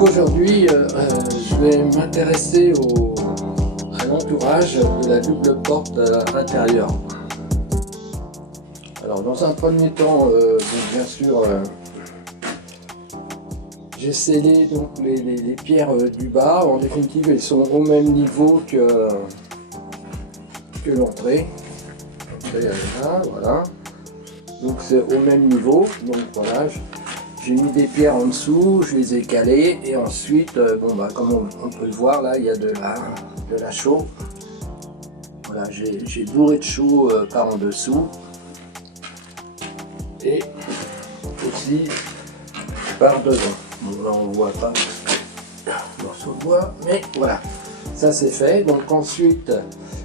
Donc aujourd'hui, je vais m'intéresser à l'entourage de la double porte intérieure. Alors dans un premier temps, bien sûr, j'ai scellé donc les pierres du bas. En définitive, elles sont au même niveau que l'entrée. L'entrée elle est là, voilà. Donc c'est au même niveau. Donc voilà. J'ai mis des pierres en dessous, je les ai calées et ensuite, comme on peut le voir là, il y a de la chaux. Voilà, j'ai bourré de chaux par en dessous et aussi par devant. Bon là on ne voit pas le morceau de bois, mais voilà, ça c'est fait. Donc ensuite,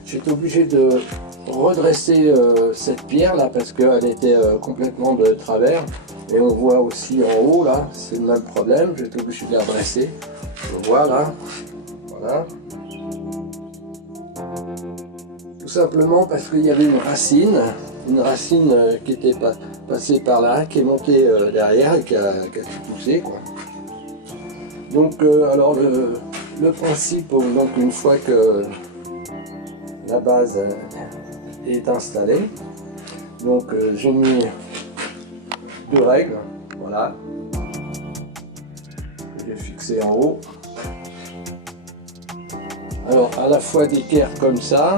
j'étais obligé de redresser cette pierre là parce qu'elle était complètement de travers. Et on voit aussi en haut là, c'est le même problème, j'étais obligé de la redresser. On voit là, voilà. Tout simplement parce qu'il y avait une racine qui était passée par là, qui est montée derrière et qui a tout poussé, quoi. Donc alors le principe, donc une fois que la base est installée, donc j'ai mis deux règles, voilà, j'ai fixé en haut. Alors à la fois d'équerre comme ça,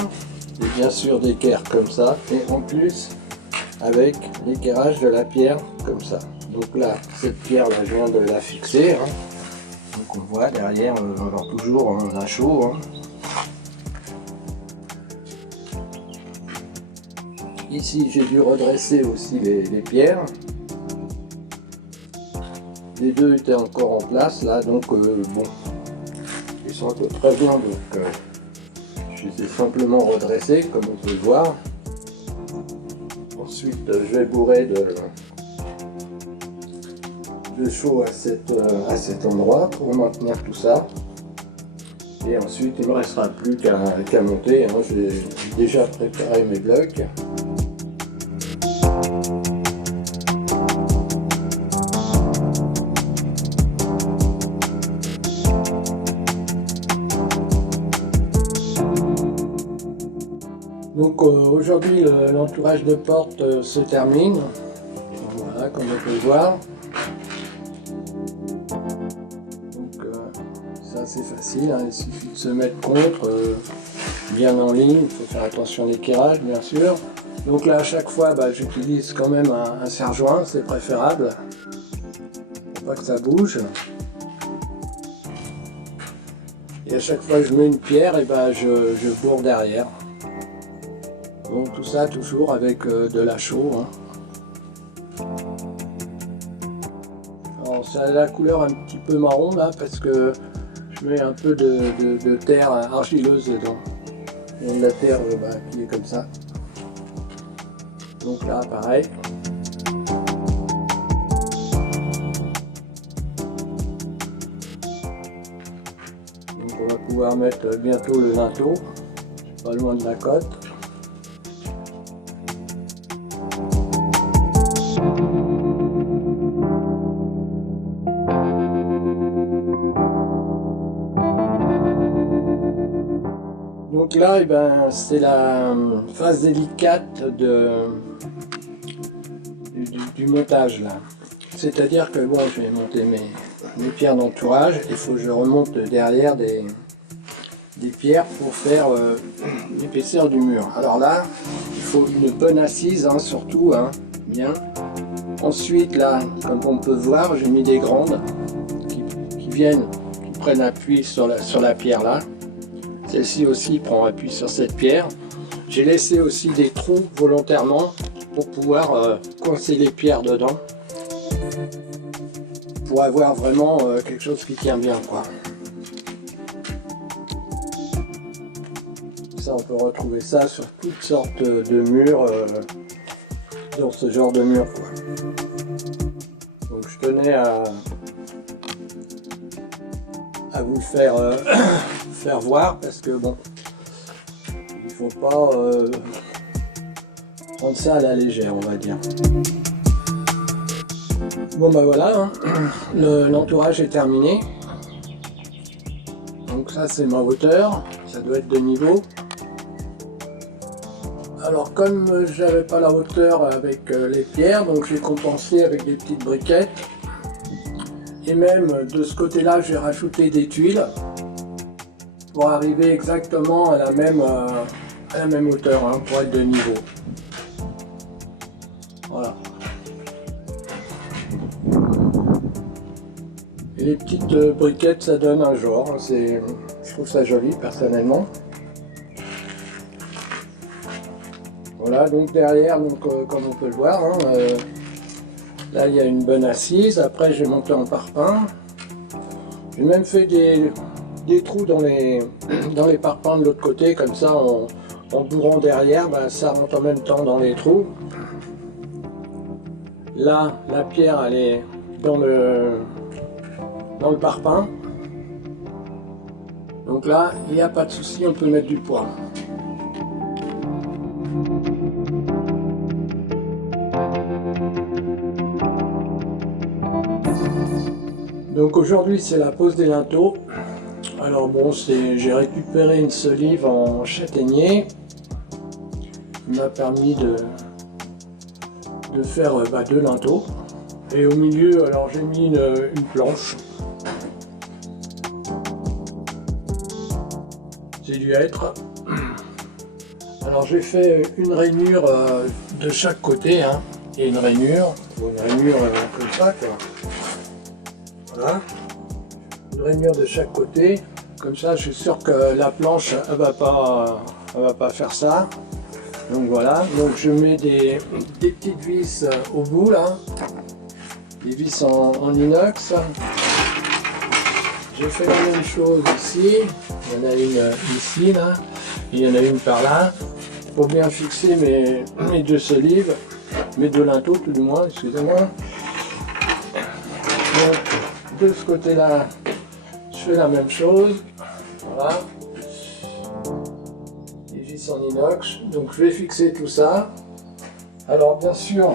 et bien sûr d'équerre comme ça, et en plus avec l'équerrage de la pierre comme ça. Donc là, cette pierre là, je viens de la fixer, hein. Donc on voit derrière, alors toujours on a chaud, hein. Ici j'ai dû redresser aussi les pierres. Les deux étaient encore en place là, donc bon, ils sont à peu près bien, donc je les ai simplement redressés comme on peut le voir. Ensuite je vais bourrer de chaux à cet endroit pour maintenir tout ça. Et ensuite il ne me restera plus qu'à monter, hein. J'ai déjà préparé mes blocs. Donc aujourd'hui l'entourage de porte se termine, voilà comme on peut le voir. Donc ça c'est facile, hein, il suffit de se mettre contre, bien en ligne, il faut faire attention à l'équerrage bien sûr. Donc là à chaque fois j'utilise quand même un serre-joint, c'est préférable, pour pas que ça bouge. Et à chaque fois que je mets une pierre, et je bourre derrière. Donc tout ça toujours avec de la chaux, hein. Alors ça a la couleur un petit peu marron là parce que je mets un peu de terre argileuse dedans. Et de la terre qui est comme ça. Donc là pareil. Donc on va pouvoir mettre bientôt le linteau, pas loin de la côte. Donc là, c'est la phase délicate du montage là. C'est-à-dire que bon, je vais monter mes pierres d'entourage, il faut que je remonte derrière des pierres pour faire l'épaisseur du mur. Alors là, il faut une bonne assise, hein, surtout, hein, bien. Ensuite là, comme on peut voir, j'ai mis des grandes qui prennent appui sur la pierre là. Celle-ci aussi prend appui sur cette pierre. J'ai laissé aussi des trous volontairement pour pouvoir coincer les pierres dedans. Pour avoir vraiment quelque chose qui tient bien, quoi. Ça, on peut retrouver ça sur toutes sortes de murs, dans ce genre de mur, quoi. Donc je tenais à vous le faire faire voir parce que bon, il faut pas prendre ça à la légère, on va dire. Bon voilà, hein, l'entourage est terminé. Donc ça c'est ma hauteur, ça doit être de niveau. Alors comme j'avais pas la hauteur avec les pierres, donc j'ai compensé avec des petites briquettes. Et même de ce côté-là, j'ai rajouté des tuiles pour arriver exactement à la même hauteur, hein, pour être de niveau. Voilà. Et les petites briquettes, ça donne un genre. Hein, je trouve ça joli personnellement. Voilà, donc derrière, donc, comme on peut le voir, hein, là il y a une bonne assise. Après j'ai monté en parpaing. J'ai même fait des trous dans les parpaings de l'autre côté, comme ça en bourrant derrière, bah, ça rentre en même temps dans les trous. Là, la pierre elle est dans le parpaing. Donc là, il n'y a pas de souci, on peut mettre du poids. Donc aujourd'hui c'est la pose des linteaux. Alors bon, j'ai récupéré une solive en châtaignier. Il m'a permis de faire deux linteaux. Et au milieu, alors j'ai mis une planche. C'est du hêtre. Alors j'ai fait une rainure de chaque côté, hein, et une rainure comme ça, quoi. Voilà, une rainure de chaque côté, comme ça je suis sûr que la planche elle va pas faire ça. Donc voilà, donc je mets des petites vis au bout là, des vis en inox. J'ai fait la même chose ici, il y en a une ici là, et il y en a une par là, pour bien fixer mes deux solives, mes deux linteaux tout du moins, excusez-moi. Donc, de ce côté-là, je fais la même chose. Voilà. Les vis en inox. Donc je vais fixer tout ça. Alors bien sûr,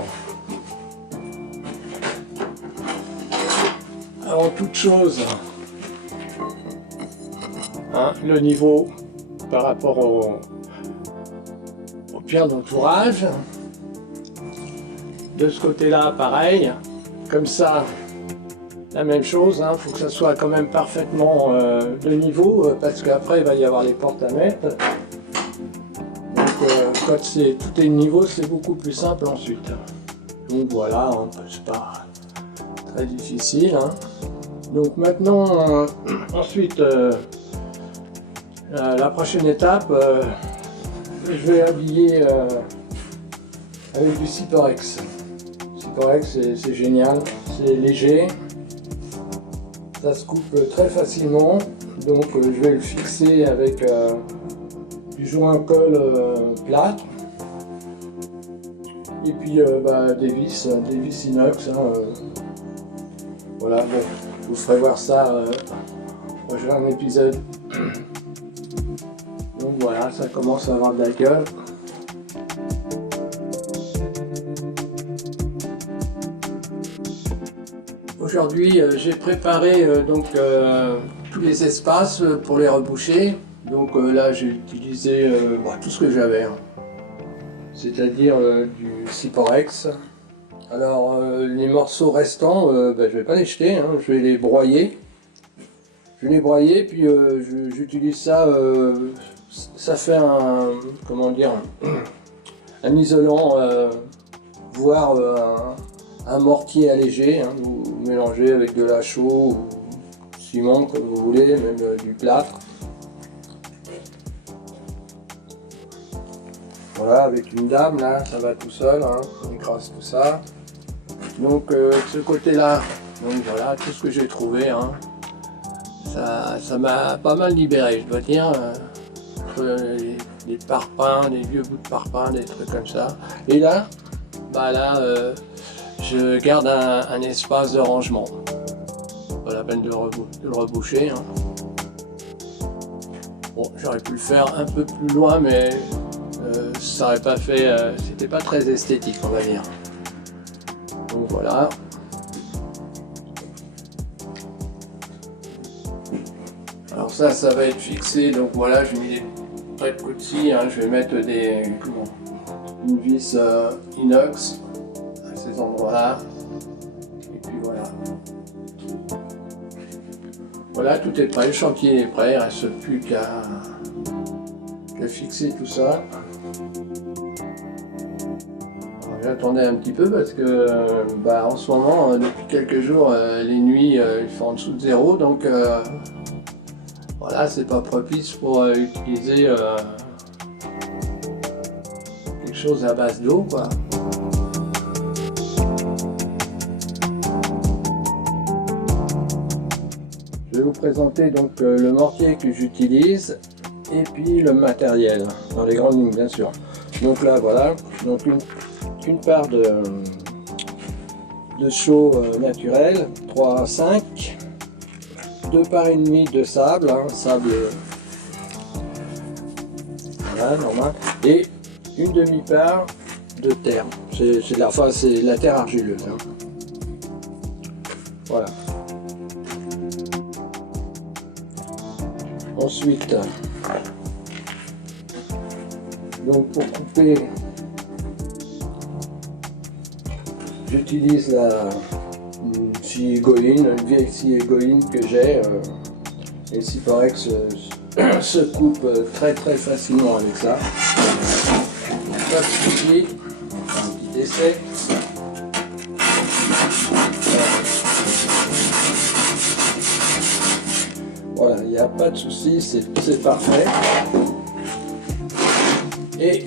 avant toute chose, hein, le niveau par rapport aux pierres d'entourage. De ce côté-là, pareil. Comme ça, la même chose, hein, faut que ça soit quand même parfaitement de niveau, parce qu'après il va y avoir les portes à mettre. Donc quand tout est de niveau, c'est beaucoup plus simple ensuite. Donc voilà, hein, c'est pas très difficile. Hein. Donc maintenant, ensuite, la prochaine étape, je vais habiller avec du Ciporex. Ciporex, c'est génial, c'est léger. Ça se coupe très facilement, donc je vais le fixer avec du joint-colle plâtre et puis des vis inox. Hein, voilà, bon, je vous ferai voir ça au prochain épisode. Donc voilà, ça commence à avoir de la gueule. Aujourd'hui, j'ai préparé tous les espaces pour les reboucher. Donc là, j'ai utilisé tout ce que j'avais, hein. C'est-à-dire du Ciporex. Alors, les morceaux restants, je vais pas les jeter, hein, je vais les broyer. Je vais les broyer, puis j'utilise ça. Ça fait un isolant, voire un mortier allégé, hein, vous mélangez avec de la chaux ou ciment comme vous voulez, même du plâtre. Voilà, avec une dame là, ça va tout seul, hein, on écrase tout ça. Donc de ce côté là, donc voilà, tout ce que j'ai trouvé, hein, ça m'a pas mal libéré, je dois dire. Des parpaings, des vieux bouts de parpaings, des trucs comme ça. Et là, je garde un espace de rangement. Pas la peine de le reboucher. Hein. Bon, j'aurais pu le faire un peu plus loin, mais ça aurait pas fait. C'était pas très esthétique, on va dire. Donc voilà. Alors ça va être fixé, donc voilà, j'ai mis des traits de coutil, hein, je vais mettre une vis inox à ces endroits-là, et puis voilà. Voilà, tout est prêt, le chantier est prêt, il ne reste plus qu'à fixer tout ça. J'attendais un petit peu parce que en ce moment, depuis quelques jours, les nuits ils font en dessous de 0, donc voilà, c'est pas propice pour utiliser quelque chose à base d'eau, quoi. Je vais vous présenter donc le mortier que j'utilise et puis le matériel, dans les grandes lignes bien sûr. Donc là voilà, donc une part de chaux naturel, 3 à 5, 2 parts et demie de sable, hein, sable voilà, normal, et une demi-part de terre. C'est la terre argileuse. Hein. Voilà. Ensuite, donc pour couper, j'utilise une vieille scie égoïne que j'ai, et il paraît que se coupe très facilement avec ça. Pas de souci, un petit essai. Voilà, il n'y a pas de souci, c'est parfait. Et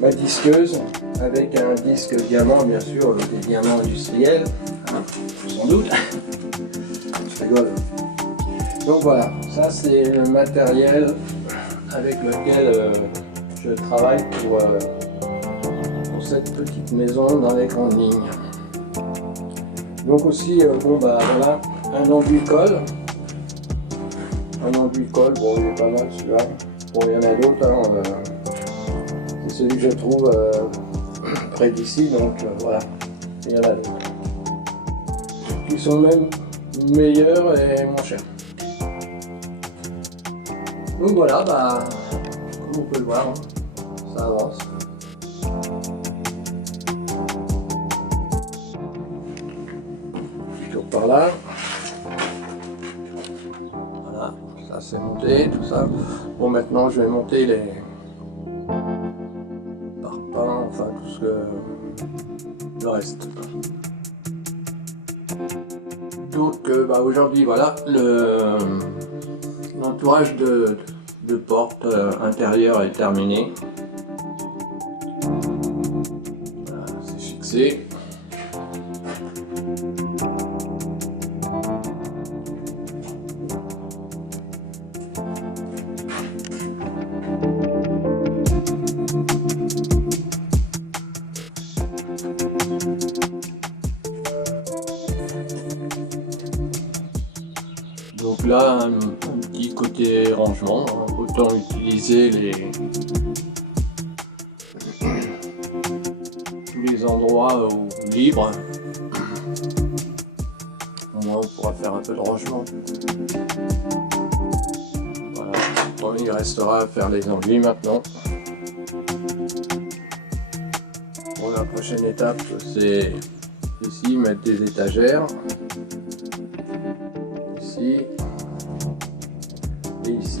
ma disqueuse avec un disque diamant, bien sûr, des diamants industriels, hein, sans doute. Je rigole. Donc voilà, ça c'est le matériel avec lequel je travaille pour cette petite maison dans les grandes lignes. Donc aussi, voilà, un enduit-colle. Un enduit-colle, bon il est pas mal celui-là. Bon il y en a d'autres, hein, c'est celui que je trouve près d'ici, donc voilà, il y en a d'autres. Qui sont même meilleurs et moins chers. Donc voilà, comme vous pouvez le voir, hein, ça avance. Toujours par là. Voilà, ça c'est monté, tout ça. Bon, maintenant je vais monter les parpaings, enfin tout ce que le reste. Donc aujourd'hui, voilà, l'entourage de porte intérieure est terminé. Voilà, c'est fixé. Donc là, un petit côté rangement, hein. Autant utiliser tous les endroits libres. Au moins on pourra faire un peu de rangement. Voilà. Bon, il restera à faire les enduits maintenant. Bon, la prochaine étape, c'est ici mettre des étagères. Ici et ici.